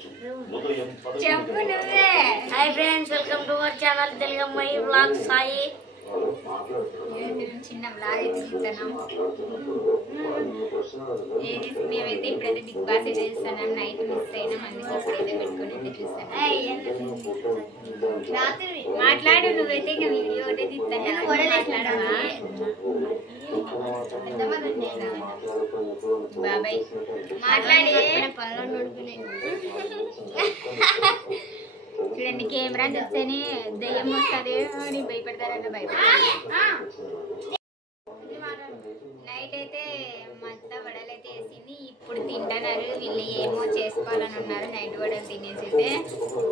చెప్పు నువ్వే. Hi friends, welcome to our channel తెలుగమ్మాయి వ్లాగ్స్. సాయి చిన్న వ్లాగ్ అయితే చూస్తున్నాం. మేమైతే ఇప్పుడైతే బిగ్ బాస్ అయితే చూస్తున్నాం. నైట్ మిస్ అయినాం, అందుకే ఇప్పుడైతే పెట్టుకుని అయితే చూస్తాను. మాట్లాడు నువ్వైతే, ఇంకా వీడియో ఒకటే తీస్తాను. మాట్లాడవా బాబాయ్? మాట్లాడే చూడండి, కెమెరా చూస్తేనే దయ్యం వస్తుంది అని భయపడతారన్న నైట్ అయితే మా అత్త వడలు అయితే వేసింది. ఇప్పుడు తింటున్నారు. వీళ్ళు ఏమో చేసుకోవాలని ఉన్నారు. నైట్ వడలు తినేసి అయితే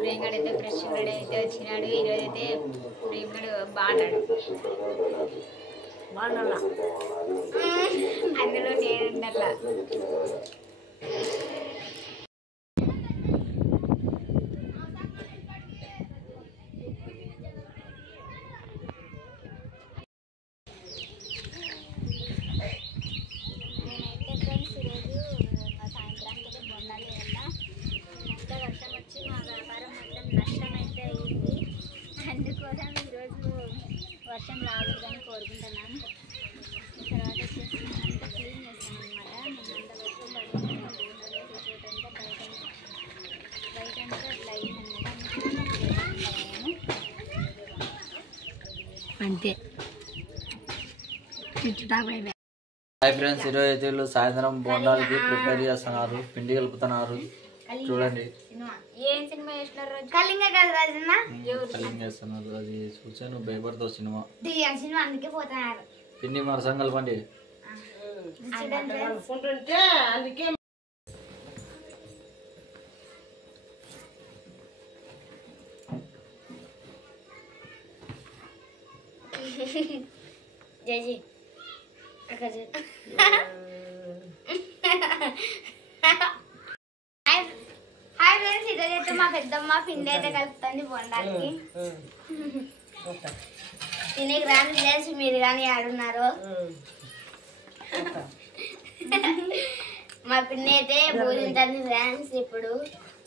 ప్రేమగడు అయితే ఫ్రెష్ గడ అయితే వచ్చినాడు. ఈరోజు అయితే ప్రేమగడు బాగున్నాడు. అందులో నేనుండల్లా. అందుకోసం ఈరోజు వర్షం రాకూడదని కోరుకుంటున్నాను. తర్వాత వచ్చేసి అంతా క్లీన్ చేస్తాను అనమాట. నేనంతా వర్షం పడుతుంది బయట అంతా అట్లా అయిందన్నమాట. అంతే. హాయ్ ఫ్రెండ్స్, ఈరోజు అయితే వీళ్ళు సాయంత్రం బోండాలకి ప్రిపేర్ చేస్తున్నారు. పిండి కలుపుతున్నారు. చూడండి ఏం సినిమా చేస్తున్నారు? కలింగ్ చేస్తున్నారు. అది చూసాను, భయపడతావు సినిమా. అందుకే పోతున్నారు. పిండి మరసం కలపండి. జయజీ హాయ్ ఫ్రెండ్స్, ఈరోజైతే మా పెద్దమ్మ పిండి అయితే కలుపుతుంది బొండాలకి. తినేకి రాని ఫ్రెండ్స్, మీరు కానీ ఆడున్నారు. మా పిండి అయితే బూజింటుంది ఫ్రెండ్స్. ఇప్పుడు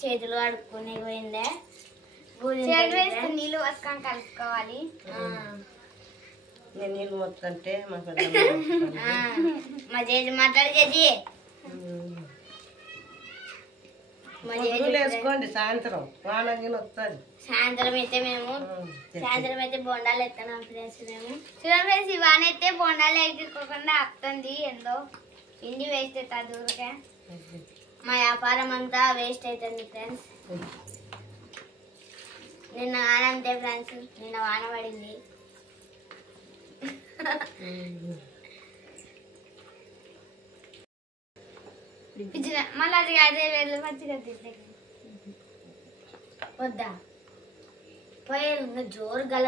చేతులు అడుక్కునే పోయిందే. నీళ్ళు వస్తాను కలుపుకోవాలి. నేను నీళ్ళు మొత్తంటే మా చేతి మాట్లాడి చేసి వేసుకోండి. సాయంత్రం వానంగిన వస్తుంది. సాయంత్రం అయితే బొండాలు ఎత్తున్నాం ఫ్రెండ్స్. మేము చూడండి ఫ్రెండ్స్, ఇవాన్ అయితే బొండాలు ఎక్కిపోకుండా ఆపుతుంది. ఏందో పిండి వేస్ట్ అవుతుంది ఊరికే. మా వ్యాపారం అంతా వేస్ట్ అవుతుంది ఫ్రెండ్స్. నిన్న ఆనంతే ఫ్రెండ్స్, నిన్న వాన పడింది. మళ్ళీ అది అదే వేలు మంచిగా వద్దా పోయే జోరు గల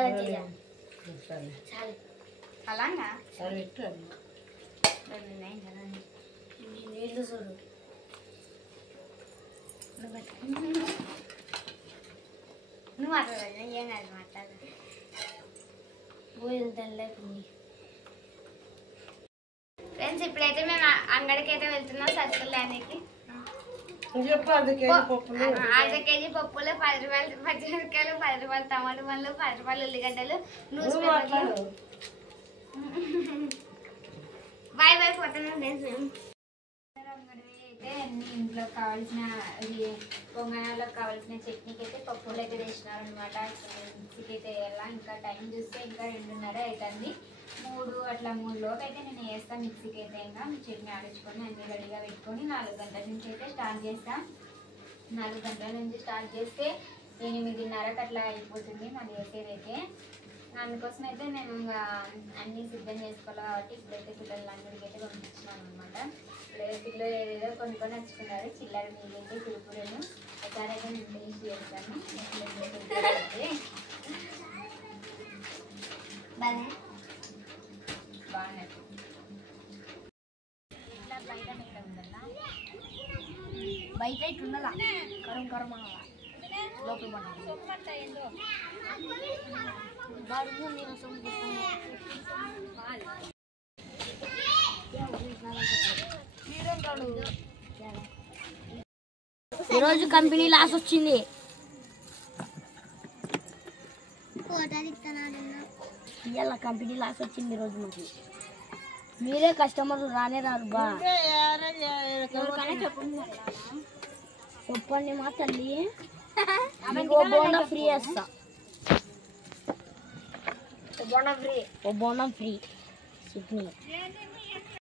అలాగా నీళ్ళు చూడు. నువ్వు మాట్లాడాలి, ఏం కాదు మాట్లాడు. పోయింది ఫ్రెండ్స్. ఇప్పుడైతే మేము అంగడికి అయితే వెళ్తున్నాం సరుకులు అనేది. అర్ధ కేజీ పప్పులు, 10 రూపాయలు పచ్చిమిరకాయలు, 10 రూపాయలు టమాటో పండ్లు, 10 రూపాయలు ఉల్లిగడ్డలు, న్యూస్ పేపర్లు. బాయ్ బాయ్ పోతున్నాం ఫ్రెండ్స్. మేము అయితే అన్ని ఇంట్లో కావాల్సిన పొంగనాలకు కావాల్సిన చట్నీకి అయితే పప్పులు అయితే వేసినారు అనమాట. మిక్సీకి అయితే వేయాలా. ఇంకా టైం చూస్తే ఇంకా 2:30 అవుతుంది. 3 అట్లా 3 లోపు అయితే నేను వేస్తాను మిక్సీకి అయితే. ఇంకా చట్నీ ఆడించుకొని అన్ని రెడీగా పెట్టుకొని 4 గంటల నుంచి అయితే స్టార్ట్ చేస్తాను. 4 గంటల నుంచి స్టార్ట్ చేస్తే 8:30కి అట్లా అయిపోతుంది మరి వేసేదైతే. అందుకోసం అయితే నేను ఇంకా అన్నీ సిద్ధం చేసుకోవాలి కాబట్టి ఇప్పుడైతే పిల్లలు అందరికీ అయితే పంపించినాను అనమాట. పిల్లలు ఏదేదో కొనుక్కొని వచ్చుకున్నారు. చిల్లర మీదైతే కురుకురను ఒకసారి అయితే నేను టేస్ట్ చేస్తాను. బాగున్నాయి. ఇట్లా బయట మేడం ఉందన్నా, బయట ఇటు ఉండాలా కరం కరం అనాలా లోపల మన ఏందో బాగా నేను ఈరోజు కంపెనీ లాస్ వచ్చింది. ఇవాళ కంపెనీ లాస్ వచ్చింది ఈరోజు మాకు. మీరే కస్టమర్లు రానే రారు బా. చెప్పండి మా తల్లి, మీకు ఓ బోండా ఫ్రీ వేస్తా. ఓ బోండా ఫ్రీ చట్నీ.